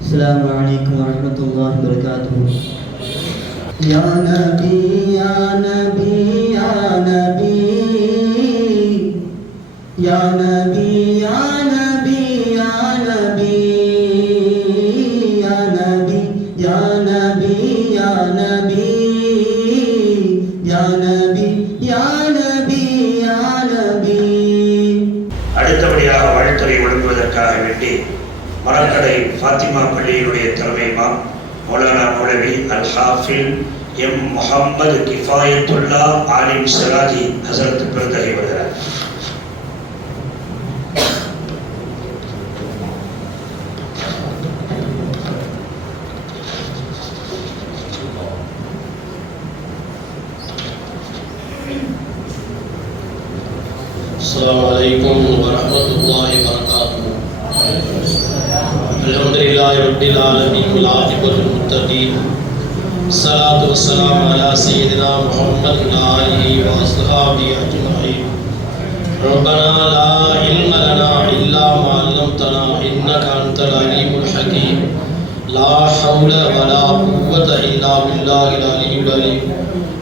السلام عليكم ورحمة الله وبركاته. يا نبي يا نبي يا نبي يا نبي يا نبي يا نبي يا نبي يا نبي يا نبي يا نبي يا نبي يا نبي. அடுத்தபடியாக வாழ்த்துறை வழங்குவதற்காக வேண்டி மரக்கடை ஃபாத்திமா பள்ளியினுடைய தலைமை இமாம் மௌலானா மௌலவி அல் ஹாஃபில் எம் முஹம்மது கிஃபாயத்துல்லா ஆலிம் சிராஜி ஹசரத் பிறந்தகை வருகிறார். السلام عليكم ورحمة الله وبركاته. الحمد لله رب العالمين والعاقبة للمتقين. الصلاة والسلام على سيدنا محمد وعلى آله وأصحابه أجمعين. ربنا لا علم لنا إلا ما علمتنا إنك أنت العليم الحكيم. لا حول ولا قوة إلا بالله العلي العظيم.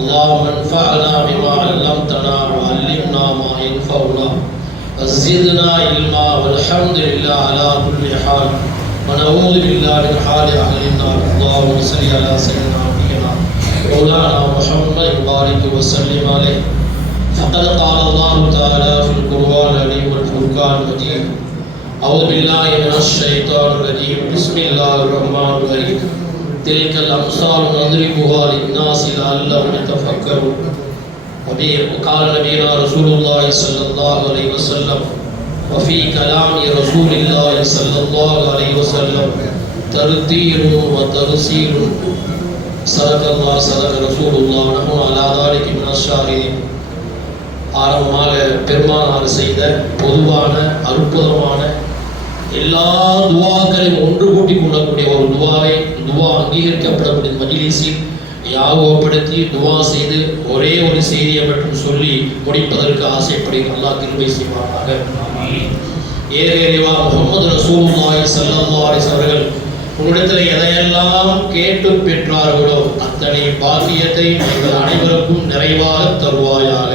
اللهم انفعنا بما علمتنا وعلمنا ما ينفعنا وزدنا علما والحمد لله على كل حال ونعوذ بالله من حال أهل النار. اللهم صل على سيدنا نبينا مولانا محمد وبارك وسلم عليه. فقد قال الله تعالى في القرآن العظيم والفرقان المجيد. أعوذ بالله من الشيطان الرجيم. بسم الله الرحمن الرحيم. تلك الأمثال نضربها للناس لعلهم يتفكرون. وقال نبينا رسول الله صلى الله عليه وسلم وفي كلام رسول الله صلى الله عليه وسلم ترتيل وترسيل. صدق الله صدق رسول الله ونحن على ذلك من الشاهدين. ஆரம்பமாக பெருமானார் செய்த பொதுவான அற்புதமான எல்லா துவாக்களையும் ஒன்று கூட்டி கொள்ளக்கூடிய ஒரு துவாவை துவா அங்கீகரிக்கப்படக்கூடிய மஜ்லிஸில் யாகப்படுத்தி துவா செய்து ஒரே ஒரு செய்தியை மட்டும் சொல்லி முடிப்பதற்கு ஆசைப்படுகிற அல்லாஹ் கிருபை செய்வாராக. ஏறேறிவா முஹம்மது ரசூலுல்லாஹி ஸல்லல்லாஹு அலைஹி வஸல்லம் உன்னிடத்தில் எதையெல்லாம் கேட்டு பெற்றார்களோ அத்தனை பாக்கியத்தை எங்கள் அனைவருக்கும் நிறைவாக தருவாயாக.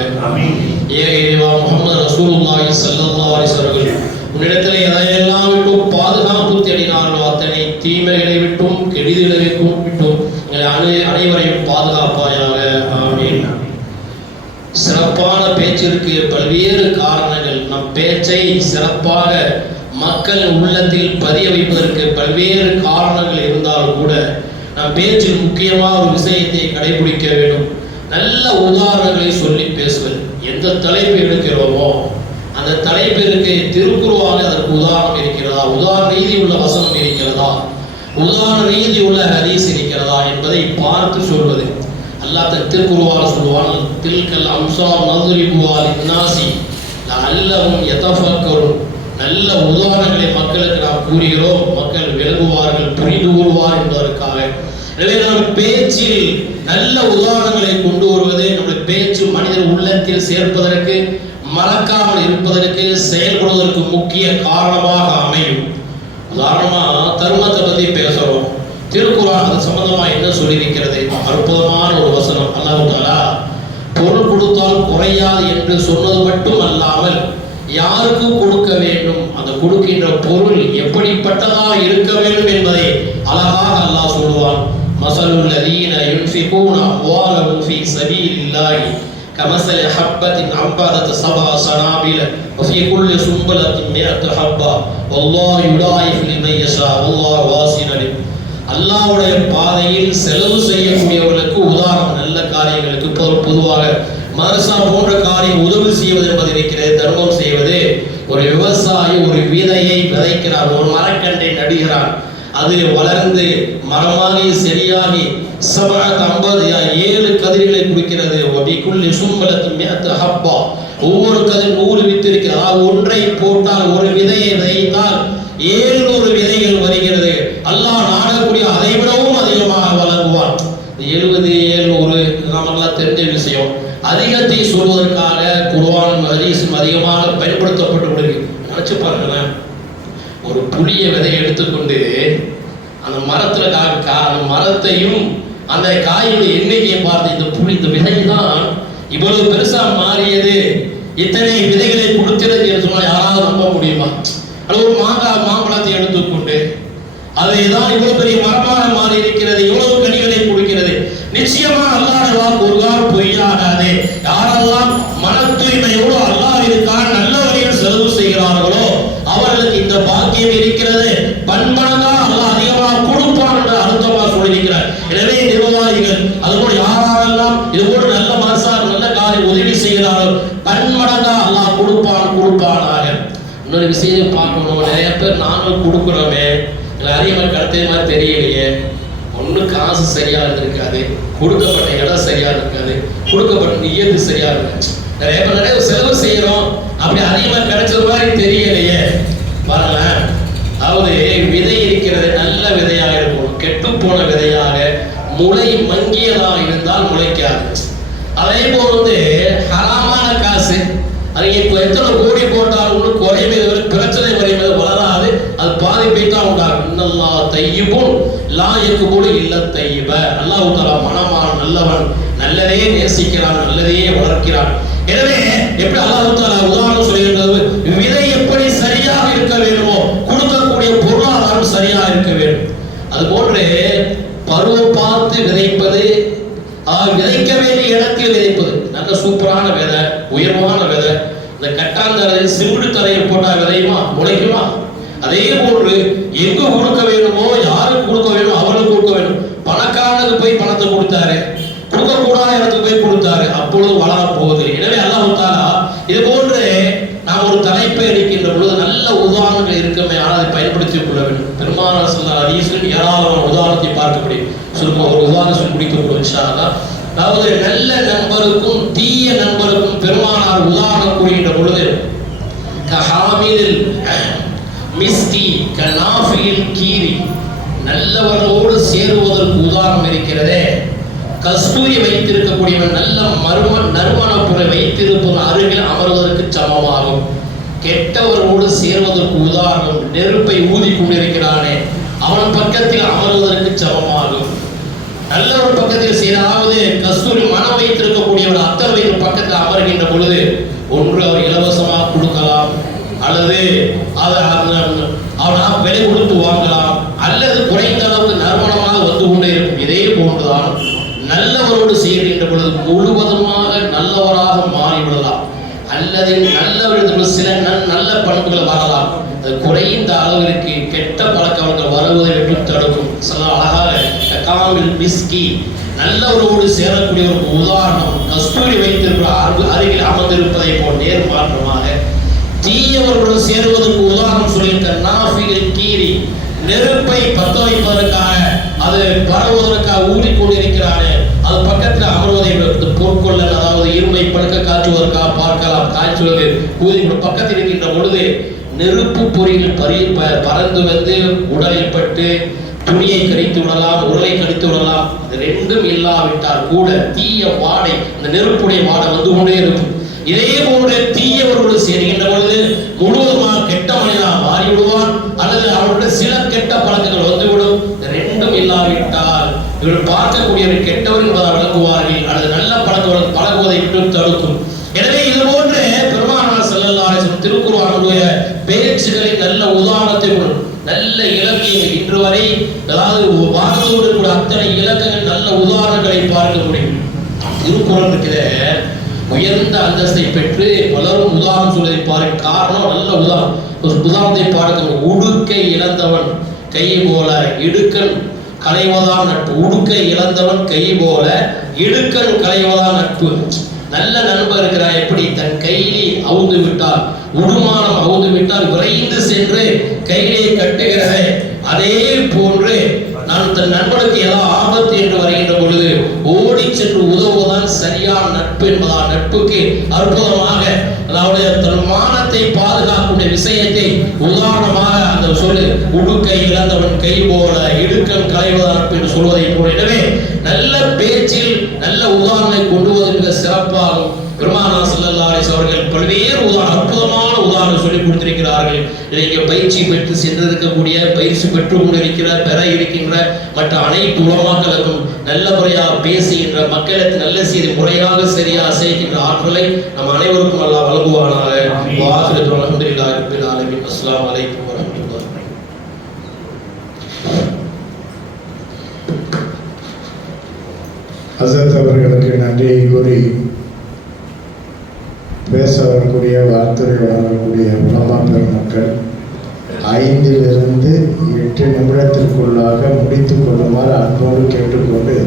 ஏறேறிவா முஹம்மது ரசூலுல்லாஹி ஸல்லல்லாஹு அலைஹி வஸல்லம் உன்னிடத்தில் எதையெல்லாம் விட்டும் பாதுகாப்பு தேடினார்களோ அத்தனை தீமைகளை விட்டும் கெடுதலை விட்டும் அனைவரையும் பாதுகாப்பாயாக. ஆமீன். சிறப்பான பேச்சிற்கு பல்வேறு காரணங்கள். நம் பேச்சை சிறப்பாக மக்கள் உள்ளத்தில் பதிய வைப்பதற்கு பல்வேறு காரணங்கள் இருந்தாலும் கூட நம் பேச்சில் முக்கியமாக ஒரு விஷயத்தை கடைபிடிக்க வேண்டும். நல்ல உதாரணங்களை சொல்லி பேசுவது. எந்த தலைப்பு எடுக்கிறோமோ அந்த தலைப்பிற்கு திருக்குறளாக அதற்கு உதாரணம் இருக்கிறதா, உதாரண ரீதி உள்ள வசனம் இருக்கிறதா, உதாரண ரீதி உள்ள ஹதீஸ் இருக்கிறதா என்பதை பார்த்து சொல்வது. அல்லாஹ் தன் திருக்குர்ஆனில் சொல்வான், தில்கல் அம்சால் நத்ரிபுஹா லின்னாசி லஅல்லஹும் யதஃபக்கரூன். நல்ல உதாரணங்களை மக்களுக்கு நாம் கூறுகிறோம், மக்கள் விளங்குவார்கள், புரிந்து கொள்வார் என்பதற்காக. எனவே நம் பேச்சில் நல்ல உதாரணங்களை கொண்டு வருவது நம்முடைய பேச்சு மனிதர் உள்ளத்தில் சேர்ப்பதற்கு, மறக்காமல் இருப்பதற்கு, செயல்படுவதற்கு முக்கிய காரணமாக அமையும். உதாரணமா தர்மத்தை பத்தி பேசுறோம். திருக்குர்ஆன் அது சம்பந்தமா என்ன சொல்லியிருக்கிறது? அற்புதமான ஒரு வசனம். அல்லாஹ் தஆலா பொருள் கொடுத்தால் குறையாது என்று சொன்னது மட்டும் அல்லாமல் யாருக்கு கொடுக்க வேண்டும், அந்த கொடுக்கின்ற பொருள் எப்படிப்பட்டதா இருக்க வேண்டும் என்பதை அழகாக அல்லாஹ் சொல்லுவான். மஸலுல் லதீன யுன்ஃபிகூன அம்வாலஹும் ஃபீ ஸபீலில்லாஹி كمثل حبة أنبتت سبع سنابل وفي كل سنبلة 100 حبة والله يضاعف لمن يشاء والله واسع عليم. அல்லாஹ்வுடைய பாதையில் செலவு செய்யக்கூடியவர்களுக்கு உதாரணம். நல்ல காரியங்களுக்கு பொதுவாக மதரசா போன்ற காரியம் உதவி செய்வது என்பது இருக்கிறது. தர்மம் செய்வது. ஒரு விவசாயி ஒரு விதையை விதைக்கிறார், ஒரு மரக்கன்றை நடுகிறார், அது வளர்ந்து மரமாகி செடியாகி 7 கதிர்களை குடிக்கிறது. ஒவ்வொரு கதிர் 100 வித்து இருக்கிறது. ஒன்றை போட்டால் ஒரு விதையை விதைத்தால் 700 விதைகள் வருகிறது. அல்லாஹ் நாடக்கூடிய அதை விடவும் அதிகமாக வழங்குவார். 70 700 நமக்கெல்லாம் தெரிஞ்ச விஷயம். அதிகத்தை சொல்வதற்காக குர்ஆன் ஹதீஸும் அதிகமாக பயன்படுத்தப்பட்டு விடுகிறது. நினைச்சு பாருங்களேன், ஒரு புளிய விதையை எடுத்துக்கொண்டு அந்த மரத்துல அந்த மரத்தையும் அந்த காயுடைய எண்ணிக்கையை பார்த்து இந்த விதை தான் இவ்வளவு பெருசா மாறியது, இத்தனை விதைகளை கொடுக்கிறது என்று சொன்னா யாராவது நம்ப முடியுமா? அது ஒரு மாம்பழத்தை எடுத்துக்கொண்டு அதை தான் இவ்வளவு பெரிய மரமாக மாறி இருக்கிறது, இவ்வளவு கனிகளை கொடுக்கிறது. நிச்சயமா அல்லாஹ்வுடைய வாக்கு ஒரு காலம் பொய்யாகாது. யாரெல்லாம் மன தூய்மையோடு அல்லாஹ்விற்காக நல்ல வழியில் செலவு செய்கிறார்களோ அவர்களுக்கு இந்த பாக்கியம் இருக்கிறது. பன்மடங்கா அல்லாஹ் அதிகமாக கொடுப்பான் என்று அர்த்தமாக சொல்லியிருக்கிறார். எனவே நிர்வாகிகள் அதுபோல யாரெல்லாம் இதுபோல நல்ல மனசார் நல்ல காரியம் உதவி செய்கிறார்கள் பன்மடங்கா அல்லாஹ் கொடுப்பானாக. இன்னொரு விஷயத்தை பார்க்கணும், நிறைய பேர் நாங்கள் கொடுக்குறோமே அதிகமாக கடத்திய மாதிரி தெரியலையே. ஒன்றும் காசு சரியா இருந்திருக்காது, கொடுக்கப்பட்ட இடம் சரியா இருக்காது, கொடுக்கப்பட்ட நியத்து சரியா இருக்கு. நிறைய செலவு செய்யறோம், அப்படி அதிகமாக கிடைச்சது மாதிரி தெரியலையே. பாருங்களேன், அதாவது விதை இருக்கிறது நல்ல விதையாக இருக்கும், கெட்டு போன விதையாக முளை மங்கியதாக இருந்தால் முளைக்காது. அதே போல் ஹராமான காசு அது இப்போ எத்தனை கோடி போட்டாலும் குறைமை பிரச்சனை வரைமை வளராது, அது பாதிப்பை தான் உண்டாகும். இன்னல்லாஹ் தையிபுன் லா யக்புலு இல்ல தையிப. அல்லாஹ் தஆலா மனமான நல்லவன், நல்லதே நேசிக்கிறான், நல்லதையே வளர்க்கிறான். எனவே எப்படி அல்லாஹ் தஆலா உதாரணம் சொல்லுகிறது, விதை எப்படி சரியாக இருக்க வேண்டுமோ கொடுக்கக்கூடிய பொருளாதாரம் சரியாக இருக்க வேண்டும். அதுபோன்று பருவம் பார்த்து விதைப்பது, விதைக்க வேண்டிய இடத்தில் விதைப்பது. நல்ல சூப்பரான விதை, உயர்வான விதை. இந்த கட்டாந்தரை சிமிடு தரையில் போட்டா விதையுமா, முளைக்குமா? அதே போன்று எங்கு கொடுக்க வேண்டுமோ யாருக்கு கொடுக்க வேண்டுமோ அவர்களுக்கு கொடுக்க வேண்டும். பணக்காரனுக்கு போய் பணத்தை கொடுத்தாரு, கொடுக்க கூடாத இடத்துக்கு போய் கொடுத்தாரு, அப்பொழுது வளர போகுது. எனவே அல்லாஹ் தஆலா இது போன்று நாம் ஒரு தலைப்பை எடுக்கின்ற பொழுது நல்ல உதாரணங்கள் இருக்குமே, ஆனால் அதை பயன்படுத்திக் கொள்ள வேண்டும். பெருமானார் ஸல்லல்லாஹு அலைஹி வஸல்லம் ஏராளமான உதாரணத்தை பார்க்க முடியும். சுருக்க ஒரு உதாரணம் சொல்லி முடிக்கப்படும் இன்ஷா அல்லாஹ். அதாவது நல்ல நண்பருக்கும் தீய நண்பருக்கும் பெருமானார் உதாரணம் கூறுகின்ற பொழுது கஹாமிலில் மிஸ்கி கநாஃபில் கீரி, நல்லவரோடு சேருவதற்கு உதாரணம் இருக்கிறதே. கஸ்தூரி வைத்திருக்கக்கூடியவன் நல்ல நறுமண பொருளை வைத்திருப்பவன் அருகில் அமர்வதற்கு சமமாகும். கெட்டவரோடு சேர்வதற்கு உதாரணம் நெருப்பை ஊதி கொண்டிருக்கிறானே அவன் பக்கத்தில் அமர்வதற்கு சமமாகும். நல்ல ஒரு பக்கத்தில் சேராவது கஸ்தூரி மனம் வைத்திருக்கக்கூடியவன் அத்தர் வைத்து பக்கத்தில் அமர்கின்ற பொழுது ஒன்று அவர் இலவசமாக கொடுக்கலாம், அல்லது அவனா விலை கொடுத்து வாங்கலாம், அல்லது குறைந்த அளவுக்கு நறுமணமாக வந்து கொண்டே இருக்கும். இதே போன்றுதான் நல்லவரோடு சேர்கின்ற பொழுது முழுவதுமாக நல்லவராக மாறிவிடலாம், அல்லது நல்லவர்கள் சில நல்ல பண்புகள் வரலாம். அது குறைந்த அளவிற்கு கெட்ட பழக்க வழக்கம் வருவதை விட்டு தடுக்கும். சில அழகாக காமில் மிஸ்கி நல்லவரோடு சேரக்கூடிய ஒரு உதாரணம் கஸ்தூரி வைத்திருக்கிற அருகில் அமர்ந்திருப்பதை போல் நேர்மாற்றமாக தீயவர்களோடு சேருவதற்கு உதாரணம் சொல்லியிருக்க நாஃபில் கீரி, நெருப்பை பற்ற வைப்பதற்காக அது பரவுவதற்காக ஊறிக்கொண்டிருக்கிறானே அது பக்கத்தில் அமர்வதை பொற்கொள்ளல், அதாவது இருமை படுக்க காய்ச்சுவதற்காக பார்க்கலாம். காய்ச்சுவது ஊதி பக்கத்தில் இருக்கின்ற பொழுது நெருப்பு பொறியில் பறந்து வந்து உடலில் பட்டு துணியை கடித்து விடலாம், உடலை கடித்து விடலாம். இது ரெண்டும் இல்லாவிட்டால் கூட தீய வாடை, இந்த நெருப்புடைய வாடை வந்து கொண்டே இருக்கும். இதே போன்று தீயவர்களோடு சேர்கின்ற பொழுது முழுவதுமாக கெட்ட மனிதனாக மாறிவிடுவான், அல்லது அவருடைய சில கெட்ட பழக்கங்கள் வந்துவிடும். ரெண்டும் இல்லாவிட்டால் இவர்கள் பார்க்கக்கூடியவர் கெட்டவர் என்பதால் விளங்குவார்கள், அல்லது நல்ல பழக்கம் பழகுவதை விட்டு தடுக்கும். எனவே இது போன்று பெருமானார் ஸல்லல்லாஹு அலைஹி வஸல்லம் திருக்குர்ஆனுடைய பேச்சுகளை நல்ல உதாரணத்தை நல்ல இலக்கியங்கள் இன்று வரை, அதாவது வாழ்ந்தோடு கூட அத்தனை இலக்கங்கள் நல்ல உதாரணங்களை பார்க்க முடியும். திருக்குறள் இருக்கிற உயர்ந்த அந்தஸ்தை பெற்று பலரும் உதாரணம் சொல்வதை பார்க்க காரணம் நல்ல உதாரணத்தை பார்க்க. உடுக்கை இழந்தவன் கை போல இடுக்கன் களைவதான் நட்பு. உடுக்கை இழந்தவன் கை போல இடுக்கன் களைவதான் நட்பு. நல்ல நண்பர் இருக்கிறார், எப்படி தன் கையிலே அவுந்து விட்டால், உடுமானம் அவுந்து விட்டால் விரைந்து சென்று கையிலே கட்டுகிறதே, அதே போன்று நான் தன் நண்பனுக்கு ஏதாவது ஆபத்து என்று வருகின்ற பொழுது ஓடி சென்று உதவுவதான் சரியான நட்பு என்பதால் நட்புக்கு அற்புதமாக அதாவது தன் மானத்தை பாதுகாக்கக்கூடிய விஷயத்தை உதாரணமாக அந்த சொல்லு உடுக்கை இழந்தவன் கை போல இடுக்கன் களைவதான் நட்பு என்று சொல்வதை போல. எனவே நல்ல பேச்சில் நல்ல உதாரணத்தை கொண்டு வருவது மிக சிறப்பாகும். பெருமானா ஸல்லல்லாஹு அலைஹி வஸல்லம் அவர்கள் பல்வேறு அற்புதமான உதாரணம் சொல்லி கொடுத்திருக்கிறார்கள். இங்கே பயிற்சி பெற்று சென்றிருக்கக்கூடிய, பயிற்சி பெற்று கொண்டிருக்கிற, பெற இருக்கின்ற மற்ற அனைத்து உலமாக்களுக்கும் நல்ல முறையாக பேசுகின்ற, மக்களுக்கு நல்ல செய்தி முறையாக சரியாக செய்கின்ற ஆற்றலை நம் அனைவருக்கும் அல்லாஹ் வழங்குவானாக. வாஹிரு அல்ஹம்துலில்லாஹி ரப்பில் ஆலமீன். அஸ்ஸலாமு அலைக்கும் வரஹ்மத்துல்லாஹி. ஹஸரத் அவர்களுக்கு நன்றியை கூறி பேச வரக்கூடிய, வார்த்தை வழங்கக்கூடிய உலமா பெருமக்கள் 5 to 8 நிமிடத்திற்குள்ளாக முடித்துக் கொள்ளுமாறு அன்போடு கேட்டுக்கொண்டு